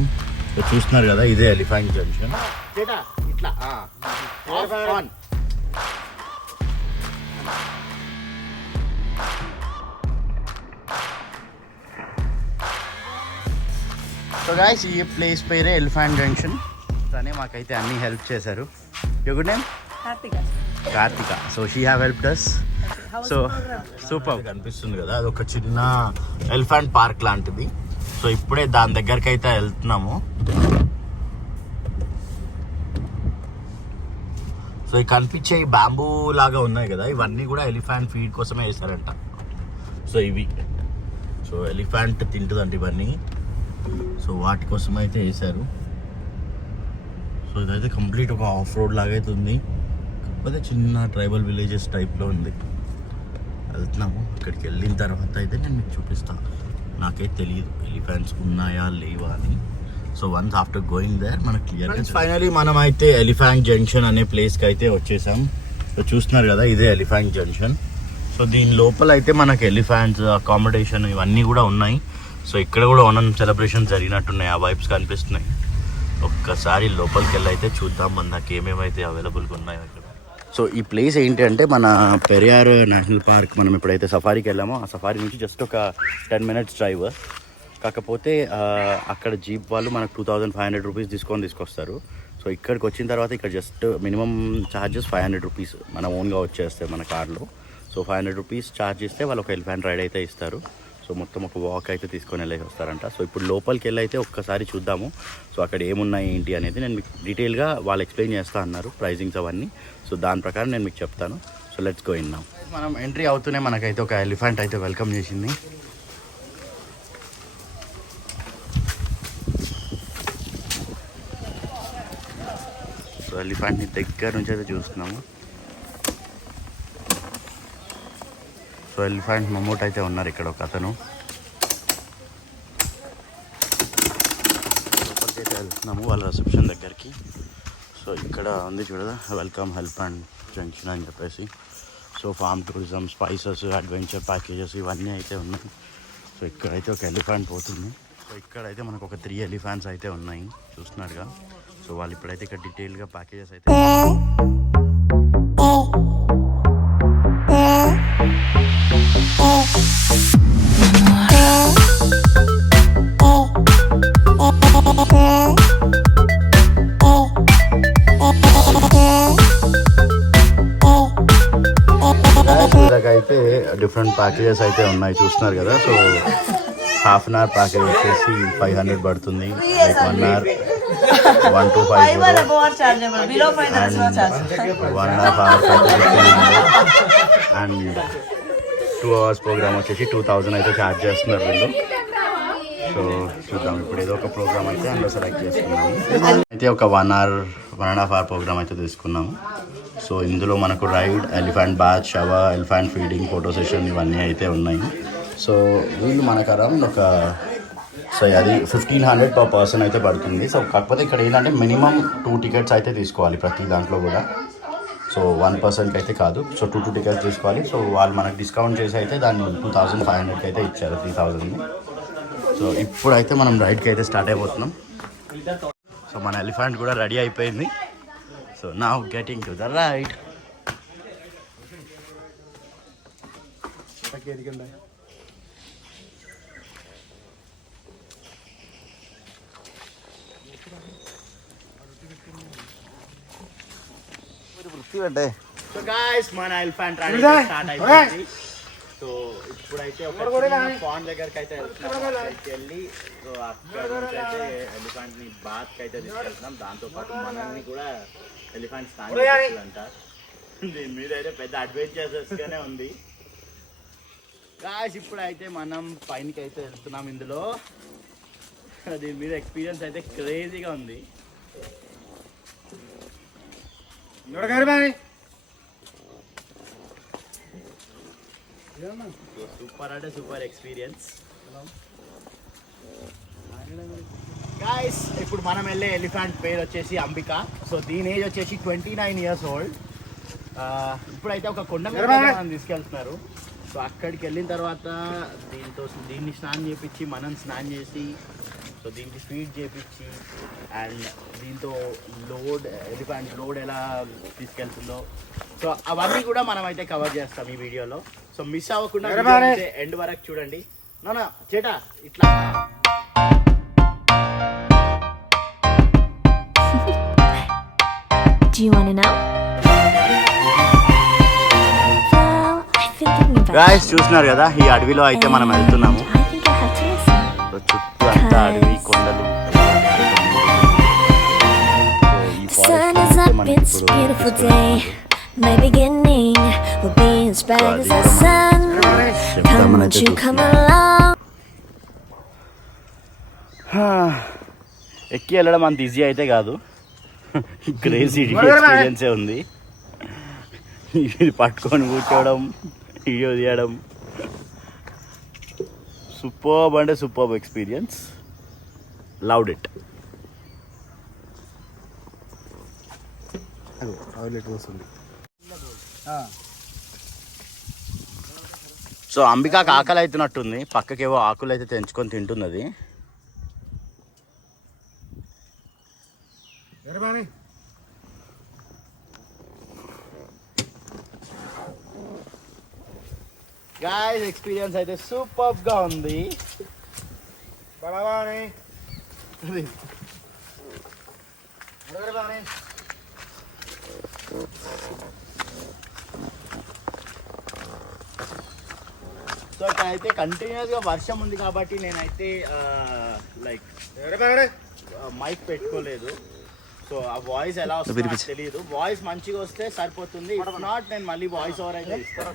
వచ్చేసాం. చూస్తున్నారు కదా, ఇదే ఎలిఫెంట్ జంక్షన్. ఇట్లా సో గైస్, ఈ ప్లేస్ పేరే ఎలిఫెంట్ జంక్షన్. తనే మాకైతే అన్ని హెల్ప్ చేశారు. Your good name? Karthika. So she have helped us. So super కనిపిస్తుంది కదా, అది ఒక చిన్న ఎలిఫెంట్ పార్క్ లాంటిది. సో ఇప్పుడే దాని దగ్గరికి అయితే వెళ్తున్నాము. సో ఈ కనిపించే ఈ బ్యాంబూ లాగా ఉన్నాయి కదా, ఇవన్నీ కూడా ఎలిఫెంట్ ఫీడ్ కోసమే వేసారంట. సో ఇవి ఎలిఫెంట్ తింటుందంట ఇవన్నీ. సో వాటి కోసం అయితే వేసారు. సో ఇదైతే కంప్లీట్ ఒక ఆఫ్ రోడ్ లాగా అయితే ఉంది. కాకపోతే చిన్న ట్రైబల్ విలేజెస్ టైప్లో ఉంది. వెళ్తున్నాము. అక్కడికి వెళ్ళిన తర్వాత అయితే నేను మీకు చూపిస్తాను. నాకైతే తెలియదు ఎలిఫెంట్స్ ఉన్నాయా లేవా అని. So once after going there మనకు క్లియర్గా. ఫైనలీ మనం అయితే ఎలిఫెంట్ జంక్షన్ అనే ప్లేస్కి అయితే వచ్చేసాం. సో చూస్తున్నారు కదా, ఇదే ఎలిఫెంట్ జంక్షన్. సో దీని లోపల అయితే మనకి ఎలిఫెంట్స్ అకామిడేషన్ ఇవన్నీ కూడా ఉన్నాయి. సో ఇక్కడ కూడా ఓనం సెలబ్రేషన్ జరిగినట్టున్నాయి, ఆ వైబ్స్ కనిపిస్తున్నాయి. ఒక్కసారి లోపలికి వెళ్ళి అయితే చూద్దాం మనకి ఏమేమైతే అవైలబుల్గా ఉన్నాయో ఇక్కడ. సో ఈ ప్లేస్ ఏంటి అంటే మన పెరియార్ నేషనల్ పార్క్. మనం ఎప్పుడైతే సఫారీకి వెళ్ళామో ఆ సఫారీ నుంచి జస్ట్ ఒక 10 minutes డ్రైవ్. కాకపోతే అక్కడ జీప్ వాళ్ళు మనకు 2500 రూపీస్ తీసుకొస్తారు. సో ఇక్కడికి వచ్చిన తర్వాత ఇక్కడ జస్ట్ మినిమం ఛార్జెస్ 500 రూపీస్ మన ఓన్గా వచ్చేస్తాయి మన కార్లో. సో 500 రూపీస్ ఛార్జ్ ఇస్తే వాళ్ళు ఒక ఎలిఫెంట్ రైడ్ అయితే ఇస్తారు. సో మొత్తం ఒక వాక్ అయితే తీసుకొని వెళ్ళేసి వస్తారంట. సో ఇప్పుడు లోపలికి వెళ్ళి అయితే ఒక్కసారి చూద్దాము. సో అక్కడ ఏమున్నాయి ఏంటి అనేది నేను మీకు డీటెయిల్గా వాళ్ళు ఎక్స్ప్లెయిన్ చేస్తా అన్నారు, ప్రైజింగ్స్ అవన్నీ. సో దాని ప్రకారం నేను మీకు చెప్తాను. So let's go in now. మనం ఎంట్రీ అవుతూనే మనకైతే ఒక ఎలిఫెంట్ అయితే వెల్కమ్ చేసింది. సో ఎలిఫెంట్ని దగ్గర నుంచి అయితే చూస్తున్నాము. సో ఎలిఫెంట్ మమోట్ అయితే ఉన్నారు ఇక్కడ ఒక అతను. లోపలికి అయితే వెళ్తున్నాము వాళ్ళ రిసెప్షన్ దగ్గరికి. సో ఇక్కడ ఉంది చూడదా, వెల్కమ్ ఎలిఫెంట్ జంక్షన్ అని చెప్పేసి. So farm tourism, spices, adventure packages ఇవన్నీ అయితే ఉన్నాయి. సో ఇక్కడైతే ఒక ఎలిఫెంట్ పోతుంది. సో ఇక్కడైతే మనకు ఒక 3 ఎలిఫెంట్స్ అయితే ఉన్నాయి చూస్తున్నారుగా. సో వాళ్ళు ఇప్పుడైతే ఇక్కడ డీటెయిల్గా ప్యాకేజెస్ అయితే అయితే డిఫరెంట్ ప్యాకేజెస్ అయితే ఉన్నాయి చూస్తున్నారు కదా. So half an hour package వచ్చేసి 500 పడుతుంది. Like 1 hour 1250 and 1.5 hours and 2 hours program వచ్చేసి 2000 అయితే ఛార్జ్ చేస్తున్నారు వీళ్ళు. సో చూద్దాం, ఇప్పుడు ఏదో ఒక ప్రోగ్రామ్ అయితే అందులో సెలెక్ట్ చేసుకున్నాము. అయితే ఒక 1 hour 1.5 hour ప్రోగ్రామ్ అయితే తీసుకున్నాము. సో ఇందులో మనకు ride, elephant bath, shower, elephant feeding, photo session ఇవన్నీ అయితే ఉన్నాయి. సో వీళ్ళు మనకు అరౌండ్ ఒక సో అది 1500 per person అయితే పడుతుంది. సో కాకపోతే ఇక్కడ ఏంటంటే మినిమం 2 tickets అయితే తీసుకోవాలి ప్రతి దాంట్లో కూడా. సో 1 personకి అయితే కాదు. సో 2 tickets తీసుకోవాలి. సో వాళ్ళు మనకు డిస్కౌంట్ చేసి అయితే దాన్ని 2500కి అయితే ఇచ్చారు, 3000ని. సో ఇప్పుడైతే మనం రైడ్కి అయితే స్టార్ట్ అయిపోతున్నాం. సో మన ఎలిఫెంట్ కూడా రెడీ అయిపోయింది. So now getting to the ride. So guys, మన ఎలిఫెంట్ రైడ్ స్టార్ట్ అయిపోయింది. సో ఇప్పుడైతే ఒక పాండ్ దగ్గరికి అయితే వెళ్ళి సో అక్కడ నుంచి అయితే ఎలిఫెంట్ని బాత్కి అయితే తీసుకెళ్తున్నాం. దాంతోపాటు మనల్ని కూడా ఎలిఫెంట్ స్నాన్ చేస్తుందంట. దీని మీద అయితే పెద్ద అడ్వెంచర్స్గానే ఉంది. గాయ్స్ ఇప్పుడైతే మనం పైనకి అయితే వెళ్తున్నాం. ఇందులో దీని మీద ఎక్స్పీరియన్స్ అయితే క్రేజీగా ఉంది. సూపర్ అంటే సూపర్ ఎక్స్పీరియన్స్. గాయ్స్ ఇప్పుడు మనం వెళ్ళే ఎలిఫెంట్ పేరు వచ్చేసి అంబిక. సో దీని ఏజ్ వచ్చేసి 29 years old. ఇప్పుడైతే ఒక కొండ మీద మనం తీసుకెళ్తున్నారు. సో అక్కడికి వెళ్ళిన తర్వాత దీన్ని స్నానం చేయించి మనం స్నానం చేసి సో దీనికి ఫీడ్ చేపించి అండ్ దీంతో ఎలిఫెంట్ లోడ్ ఎలా తీసుకెళ్తుందో సో అవన్నీ కూడా మనం అయితే కవర్ చేస్తాం ఈ వీడియోలో. సో మిస్ అవ్వకుండా ఎండ్ వరకు చూడండి. నా చేటా ఇట్లా Do you want to know? Well, I've been thinking about guys చూస్తున్నారు కదా, ఈ అడవిలో అయితే మనం వెళ్తున్నాము. I think I have to listen. చుట్టూ అంతా అడవి, కొండలు. The sun is up, it's a beautiful day. My beginning will be as bright as the sun. Come, won't you come along? ఎక్కి వెళ్ళడం అంత ఈజీ అయితే కాదు, క్రేజీ ఎక్స్పీరియన్సే ఉంది. ఇది పట్టుకొని కూర్చోవడం, వీడియో తీయడం సూపర్బ్ అంటే superb experience. Loved it. So అంబికాకి ఆకలి అవుతున్నట్టుంది, పక్కకేవో ఆకులు అయితే తెంచుకొని తింటున్నది. గాయ్స్ ఎక్స్పీరియన్స్ అయితే సూపర్బ్ గా ఉంది. సో అయితే కంటిన్యూస్ గా వర్షం ఉంది కాబట్టి నేనైతే లైక్ మైక్ పెట్టుకోలేదు. సో ఆ వాయిస్ ఎలా వస్తుందో తెలియదు. వాయిస్ మంచిగా వస్తే సరిపోతుంది, ఇఫ్ నాట్ నేను మళ్ళీ వాయిస్ ఓవర్ అయితే ఇస్తాను.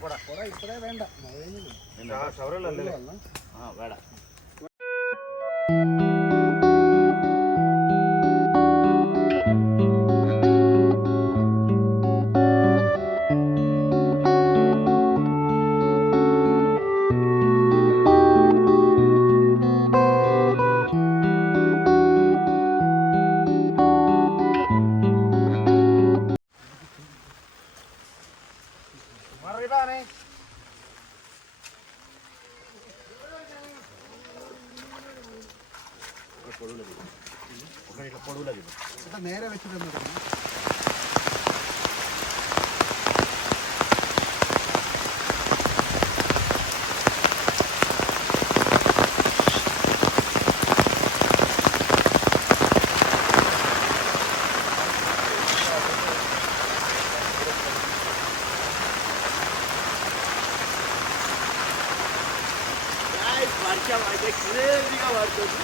നേരെ വെച്ചിട്ട് వర్షం అయితే క్రేజీగా పడుతుంది.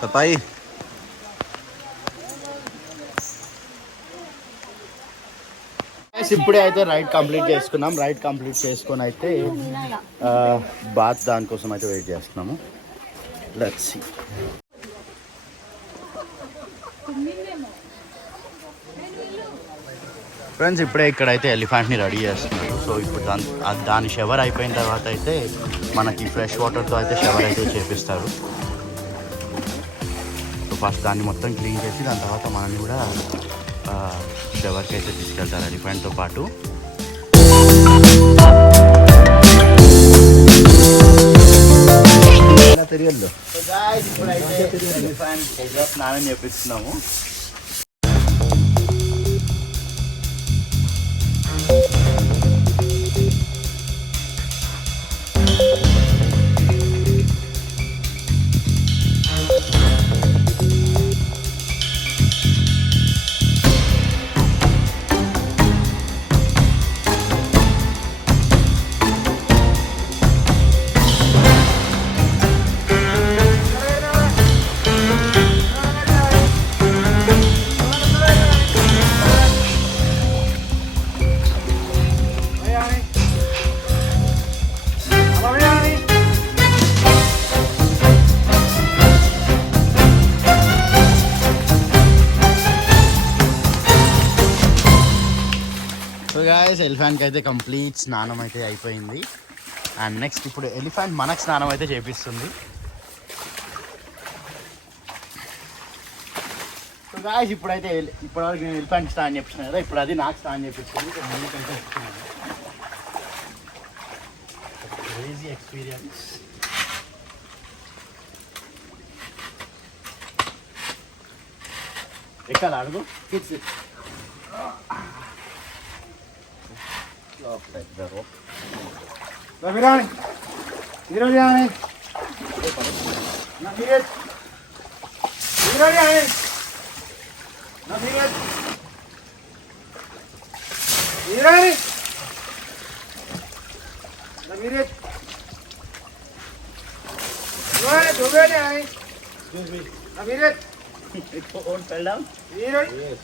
Papai. ఇప్పుడే అయితే రైడ్ కంప్లీట్ చేసుకున్నాం. రైడ్ కంప్లీట్ చేసుకొని అయితే బాత్ దానికోసం అయితే వెయిట్ చేస్తున్నాము. Let's see. ఫ్రెండ్స్ ఇప్పుడే ఇక్కడైతే ఎలిఫెంట్ని రెడీ చేస్తున్నారు. సో ఇప్పుడు దాని షవర్ అయిపోయిన తర్వాత అయితే మనకి ఫ్రెష్ వాటర్తో అయితే షవర్ అయితే చేపిస్తారు. సో ఫస్ట్ దాన్ని మొత్తం క్లీన్ చేసి దాని తర్వాత మనల్ని కూడా షవర్కి అయితే తీసుకెళ్తారు ఎలిఫెంట్తో పాటు. తెలియదు. ఇప్పుడైతే ఎలిఫెంట్ స్నానం చేపిస్తున్నాము. సో గాయ్స్ ఎలిఫెంట్కి అయితే కంప్లీట్ స్నానం అయితే అయిపోయింది. అండ్ నెక్స్ట్ ఇప్పుడు ఎలిఫెంట్ మనకు స్నానం అయితే చేపిస్తుంది. సో గాయ్స్ ఇప్పుడైతే ఇప్పటివరకు నేను ఎలిఫెంట్ స్నానం చేపిస్తున్నాను కదా, ఇప్పుడు అది నాకు స్నానం చేపిస్తుంది. Crazy experience. ఎక్కాలి అడుగు kids. Ravirani, Ravirani, Naviret, Ravirani, Naviret, Ravirani, Naviret, Ravirani, excuse me, Naviret, it won't fall down. Ravirani. Yes.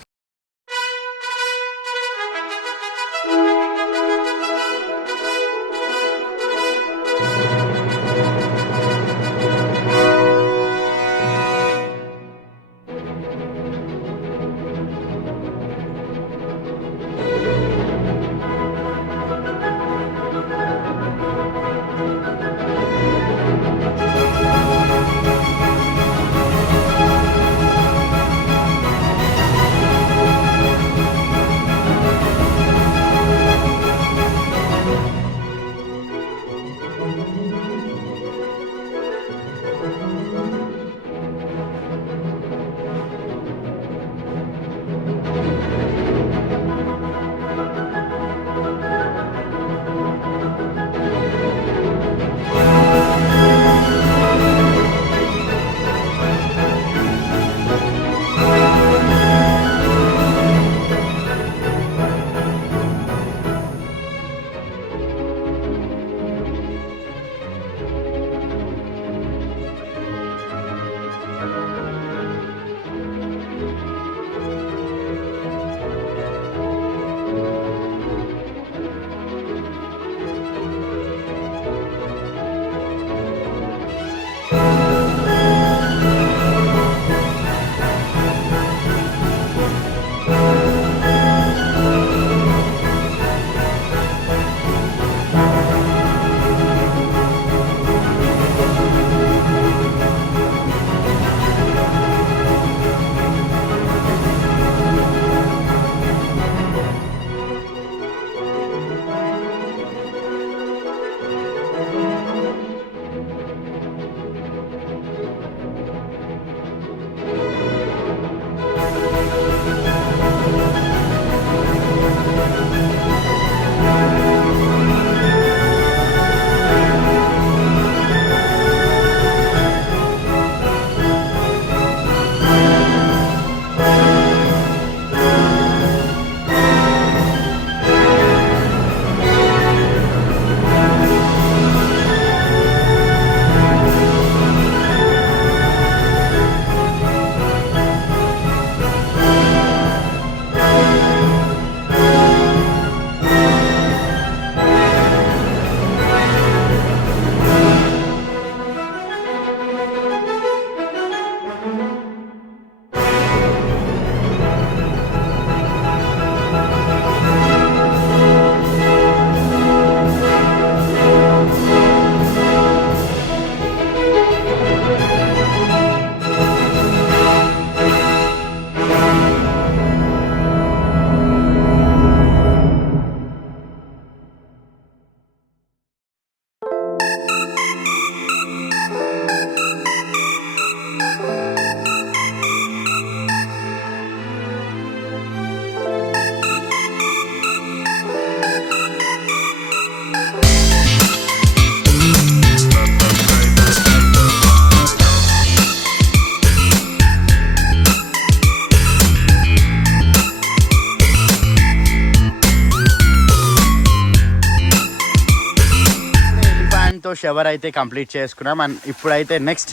Shower అయితే కంప్లీట్ చేసుకున్నాం. అండ్ ఇప్పుడైతే నెక్స్ట్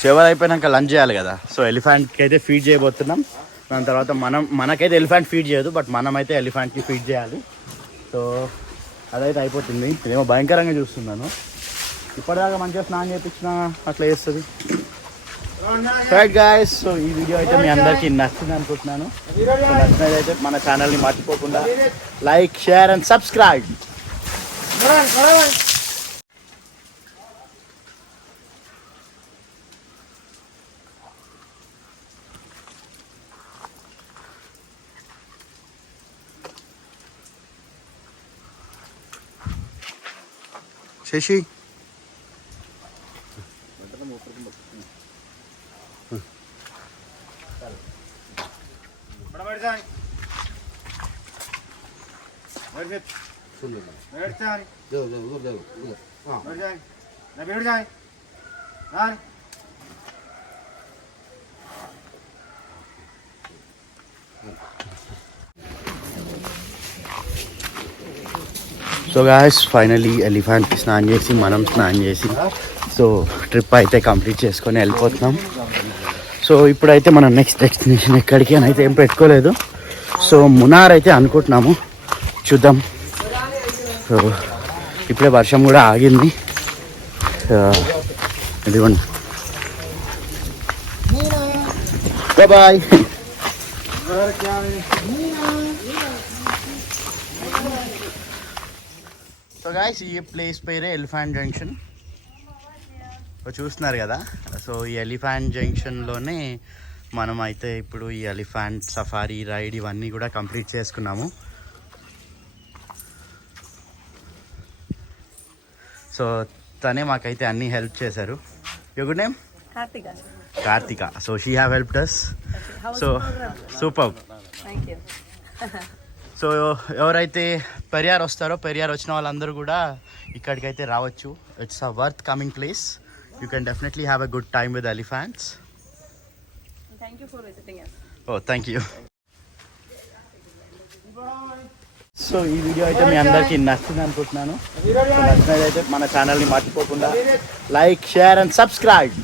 షవర్ అయిపోయినాక లంచ్ చేయాలి కదా. సో ఎలిఫెంట్కి అయితే ఫీడ్ చేయబోతున్నాం. దాని తర్వాత మనకైతే ఎలిఫెంట్ ఫీడ్ చేయదు, బట్ మనమైతే ఎలిఫెంట్కి ఫీడ్ చేయాలి. సో అదైతే అయిపోతుంది. నేనేమో భయంకరంగా చూస్తున్నాను. ఇప్పటిదాకా మంచిగా స్నానం చేయించిన అట్లా చేస్తుంది. రైట్ గాయస్, సో ఈ వీడియో అయితే మీ అందరికీ నచ్చింది అనుకుంటున్నాను. నచ్చినదైతే మన ఛానల్ని మర్చిపోకుండా like, share and subscribe. Shashi so guys, finally ఎలిఫెంట్కి స్నానం చేసి మనం స్నానం చేసి సో ట్రిప్ అయితే కంప్లీట్ చేసుకొని వెళ్ళిపోతున్నాం. సో ఇప్పుడైతే మనం నెక్స్ట్ డెస్టినేషన్ ఎక్కడికి అని అయితే ఏం పెట్టుకోలేదు. సో మునార్ అయితే అనుకుంటున్నాము, చూద్దాం. సో ఇప్పుడే వర్షం కూడా ఆగింది. ఇదిగోండి, బాయ్. సో గాయస్, ఈ ప్లేస్ పేరే ఎలిఫెంట్ జంక్షన్. చూస్తున్నారు కదా. సో ఈ ఎలిఫెంట్ జంక్షన్లోనే మనం అయితే ఇప్పుడు ఈ ఎలిఫెంట్ సఫారీ రైడ్ ఇవన్నీ కూడా కంప్లీట్ చేసుకున్నాము. సో తనే మాకైతే అన్నీ హెల్ప్ చేశారు. Your good name? Karthika. So she have helped us. So super. So ఎవరైతే పెరియార్ వస్తారో, పెరియార్ వచ్చిన వాళ్ళందరూ కూడా ఇక్కడికైతే రావచ్చు. It's a worth coming place. You can definitely have a good time with elephants. Thank you for visiting us. Oh, thank you. So ఈ video అయితే మీ అందరికీ నచ్చింది అనుకుంటున్నాను. నచ్చినదైతే మన ఛానల్ని మర్చిపోకుండా లైక్, షేర్ అండ్ సబ్స్క్రైబ్.